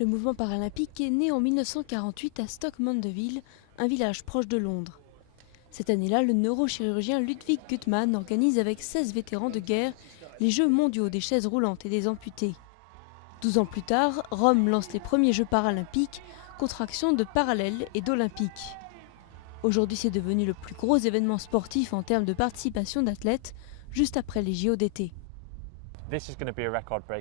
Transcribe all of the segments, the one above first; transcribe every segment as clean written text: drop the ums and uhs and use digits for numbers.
Le mouvement paralympique est né en 1948 à Stoke Mandeville, un village proche de Londres. Cette année-là, le neurochirurgien Ludwig Guttmann organise avec 16 vétérans de guerre les Jeux mondiaux des chaises roulantes et des amputés. 12 ans plus tard, Rome lance les premiers Jeux paralympiques, contraction de parallèle et d'olympique. Aujourd'hui, c'est devenu le plus gros événement sportif en termes de participation d'athlètes, juste après les JO d'été.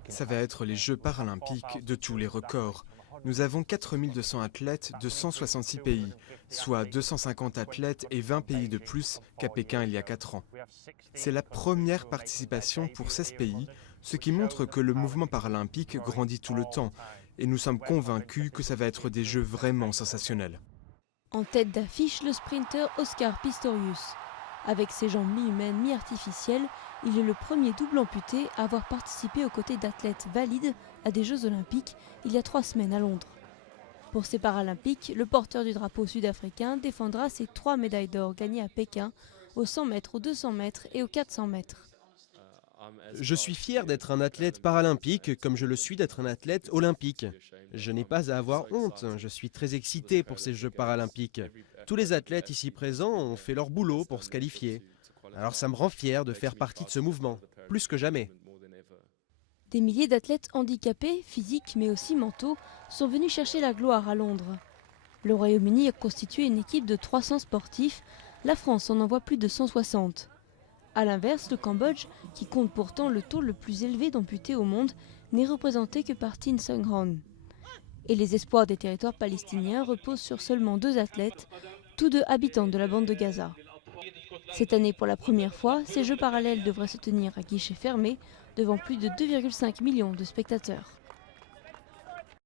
Ça va être les Jeux paralympiques de tous les records. Nous avons 4200 athlètes de 166 pays, soit 250 athlètes et 20 pays de plus qu'à Pékin il y a 4 ans. C'est la première participation pour 16 pays, ce qui montre que le mouvement paralympique grandit tout le temps. Et nous sommes convaincus que ça va être des Jeux vraiment sensationnels. En tête d'affiche, le sprinter Oscar Pistorius. Avec ses jambes mi-humaines, mi-artificielles, il est le premier double amputé à avoir participé aux côtés d'athlètes valides à des Jeux olympiques il y a 3 semaines à Londres. Pour ces Paralympiques, le porteur du drapeau sud-africain défendra ses 3 médailles d'or gagnées à Pékin, aux 100 mètres, aux 200 mètres et aux 400 mètres. Je suis fier d'être un athlète paralympique comme je le suis d'être un athlète olympique. Je n'ai pas à avoir honte, je suis très excité pour ces Jeux paralympiques. Tous les athlètes ici présents ont fait leur boulot pour se qualifier. Alors ça me rend fier de faire partie de ce mouvement, plus que jamais. Des milliers d'athlètes handicapés, physiques mais aussi mentaux, sont venus chercher la gloire à Londres. Le Royaume-Uni a constitué une équipe de 300 sportifs, la France en envoie plus de 160. A l'inverse, le Cambodge, qui compte pourtant le taux le plus élevé d'amputés au monde, n'est représenté que par Tin Seung-hon. Et les espoirs des territoires palestiniens reposent sur seulement 2 athlètes, tous 2 habitants de la bande de Gaza. Cette année, pour la première fois, ces Jeux parallèles devraient se tenir à guichet fermé devant plus de 2,5 millions de spectateurs.